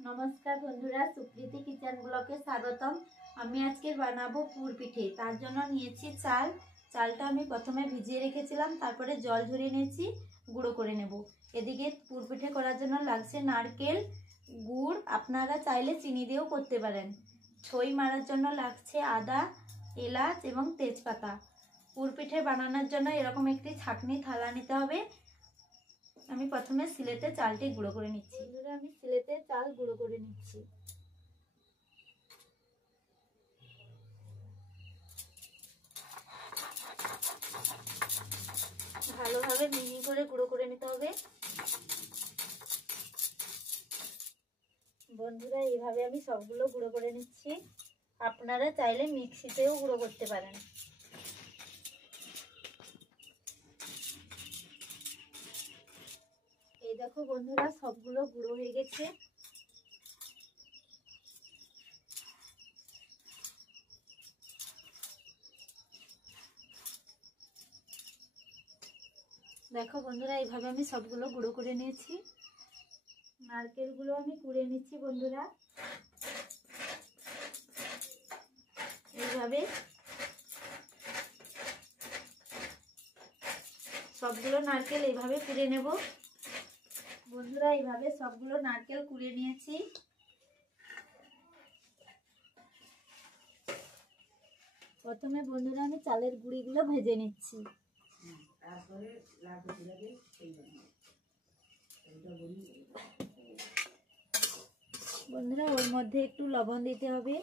नमस्कार बंधुरा सुप्रीति किचन ब्लगे स्वागतम। আমি আজকে বানাবো পুর পিঠে। তার জন্য নিয়েছি চাল। চালটা আমি প্রথমে ভিজিয়ে রেখেছিলাম, তারপরে জল ঝরিয়ে নিয়েছি, গুঁড়ো করে নেব। এদিকে পুর পিঠে করার জন্য লাগছে নারকেল, গুড়, আপনারা চাইলে চিনি দিয়েও করতে পারেন। ছই মারার জন্য লাগছে আদা, এলাচ এবং তেজপাতা। পুর পিঠে বানানোর জন্য এরকম একটি ছাঁকনি থালা নিতে হবে। আমি প্রথমে সিলেতে চালটি গুঁড়ো করে নিচ্ছি। আমি সিলেতে চাল গুঁড়ো করে নিচ্ছি। ভালোভাবে মিহি করে গুঁড়ো করে নিতে হবে। বন্ধুরা, এইভাবে আমি সবগুলো গুঁড়ো করে নিচ্ছি। আপনারা চাইলে মিক্সিতেও গুঁড়ো করতে পারেন। এই দেখো বন্ধুরা, সবগুলো গুঁড়ো হয়ে গেছে। দেখো বন্ধুরা, এইভাবে আমি সবগুলো গুঁড়ো করে নিয়েছি। নারকেলগুলো আমি কুড়ে নিচ্ছি বন্ধুরা। এইভাবে সবগুলো নারকেল এইভাবে কুড়ে নেব। বন্ধুরা, এইভাবে সবগুলো নারকেল কুড়ে নিয়েছি। প্রথমে বন্ধুরা আমি চালের গুঁড়িগুলো ভেজে নিচ্ছি। বন্ধুরা, ওর মধ্যে একটু লবণ দিতে হবে।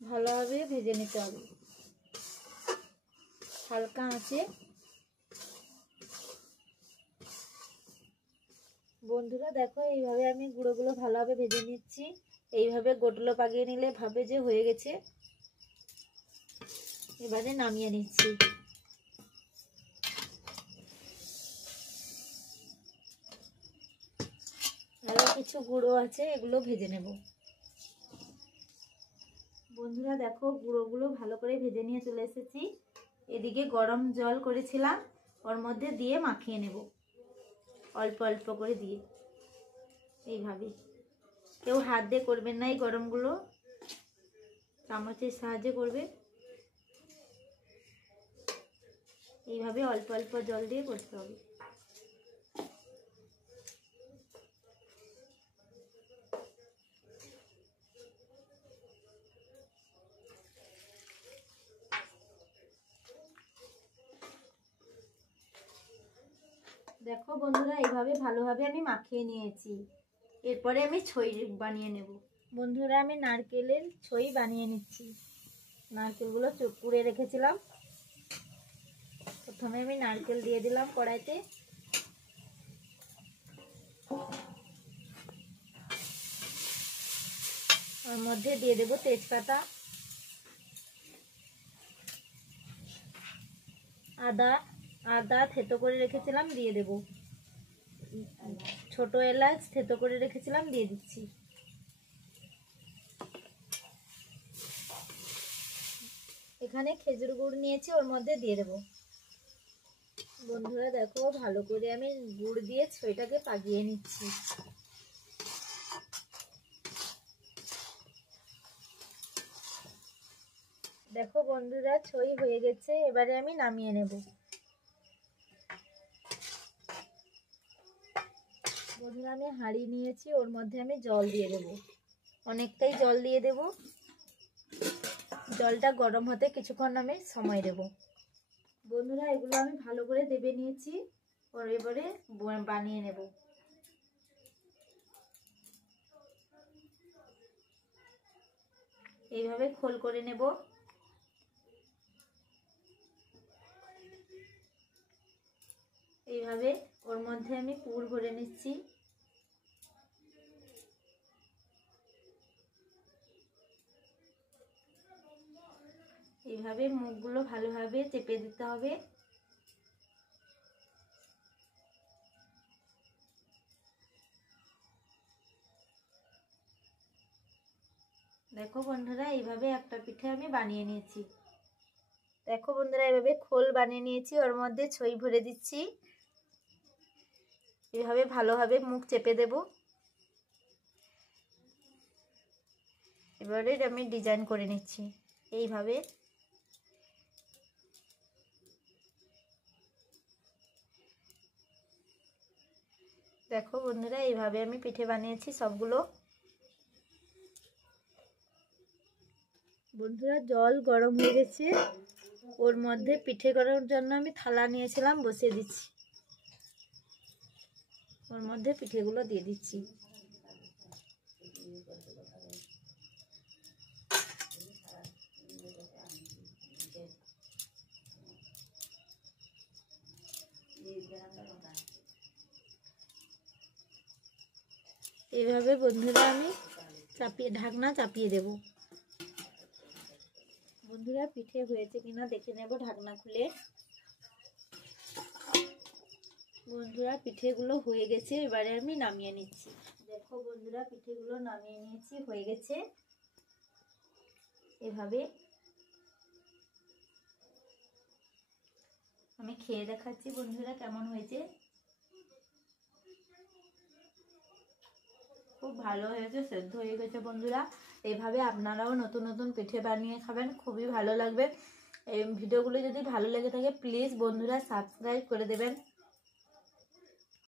ভালোভাবে ভেজে নিতে হবে হালকা আঁচে। বন্ধুরা দেখো, এইভাবে আমি গুঁড়োগুলো ভালোভাবে ভেজে নিচ্ছি। এইভাবে গোটলো পাকিয়ে নিলে ভাবে যে হয়ে গেছে। এবারে নামিয়ে নিচ্ছি। আরো কিছু গুঁড়ো আছে, এগুলো ভেজে নেব। বন্ধুরা দেখো, গুঁড়োগুলো ভালো করে ভেজে নিয়ে চলে এসেছি। এদিকে গরম জল করেছিলাম, ওর মধ্যে দিয়ে মাখিয়ে নেব, অল্প অল্প করে দিয়ে। এইভাবে কেউ হাত দিয়ে করবেন না, এই গরমগুলো চামচের সাহায্যে করবে। এইভাবে অল্প অল্প জল দিয়ে করতে হবে। দেখো বন্ধুরা, এইভাবে ভালোভাবে আমি মাখিয়ে নিয়েছি। এরপরে আমি ছই বানিয়ে নেব। বন্ধুরা, আমি নারকেলের ছই বানিয়ে নিচ্ছি। নারকেলগুলো কুড়ে রেখেছিলাম। প্রথমে আমি নারকেল দিয়ে দিলাম কড়াইতে। ওর মধ্যে দিয়ে দেব তেজপাতা, আদা থেতো করে রেখেছিলাম দিয়ে দেব। ছোট এলাচ থেতো করে রেখেছিলাম দিয়ে দিচ্ছি। এখানে খেজুর গুড় নিয়েছি, ওর মধ্যে দিয়ে দেব। বন্ধুরা দেখো, ভালো করে আমি গুড় দিয়ে ছইটাকে পাকিয়ে নিচ্ছি। দেখো বন্ধুরা, ছই হয়ে গেছে। এবারে আমি নামিয়ে নেব। বন্ধুরা, আমি হাঁড়ি নিয়েছি, ওর মধ্যে আমি জল দিয়ে দেব। অনেকটাই জল দিয়ে দেব। জলটা গরম হতে কিছুক্ষণ আমি সময় দেব। বন্ধুরা, এগুলো আমি ভালো করে দেবে নিয়েছি। এবারে বানিয়ে নেব। এইভাবে খোল করে নেব। এইভাবে ওর মধ্যে আমি পুর ভরে নিচ্ছি। এইভাবে মুখগুলো ভালোভাবে চেপে দিতে হবে। দেখো বন্ধুরা, এইভাবে একটা পিঠে আমি বানিয়ে নিয়েছি। দেখো বন্ধুরা, এভাবে খোল বানিয়ে নিয়েছি, ওর মধ্যে ছই ভরে দিচ্ছি। এভাবে ভালোভাবে মুখ চেপে দেব। এবারে আমি ডিজাইন করে নিচ্ছি এইভাবে। দেখো বন্ধুরা, এইভাবে আমি পিঠে বানিয়েছি সবগুলো। বন্ধুরা, জল গরম হয়ে গেছে, ওর মধ্যে পিঠে করার জন্য আমি থালা নিয়েছিলাম, বসিয়ে দিচ্ছি। ওর মধ্যে পিঠেগুলো দিয়ে দিচ্ছি। এইভাবে বন্ধুরা আমি ঢাকনা চাপিয়ে দেব। বন্ধুরা, পিঠে হয়েছে কিনা দেখে নেব ঢাকনা খুলে। বন্ধুরা, পিঠেগুলো হয়ে গেছে, এবারে আমি নামিয়ে নিচ্ছি। দেখো বন্ধুরা, পিঠেগুলো নামিয়ে নিয়েছি, হয়ে গেছে। এভাবে আমি খেয়ে দেখাচ্ছি বন্ধুরা কেমন হয়েছে। খুব ভালো হয়েছে, সেদ্ধ হয়ে গেছে বন্ধুরা। এইভাবে আপনারাও নতুন নতুন পিঠে বানিয়ে খাবেন, খুবই ভালো লাগবে। এই ভিডিওগুলো যদি ভালো লেগে থাকে প্লিজ বন্ধুরা সাবস্ক্রাইব করে দেবেন।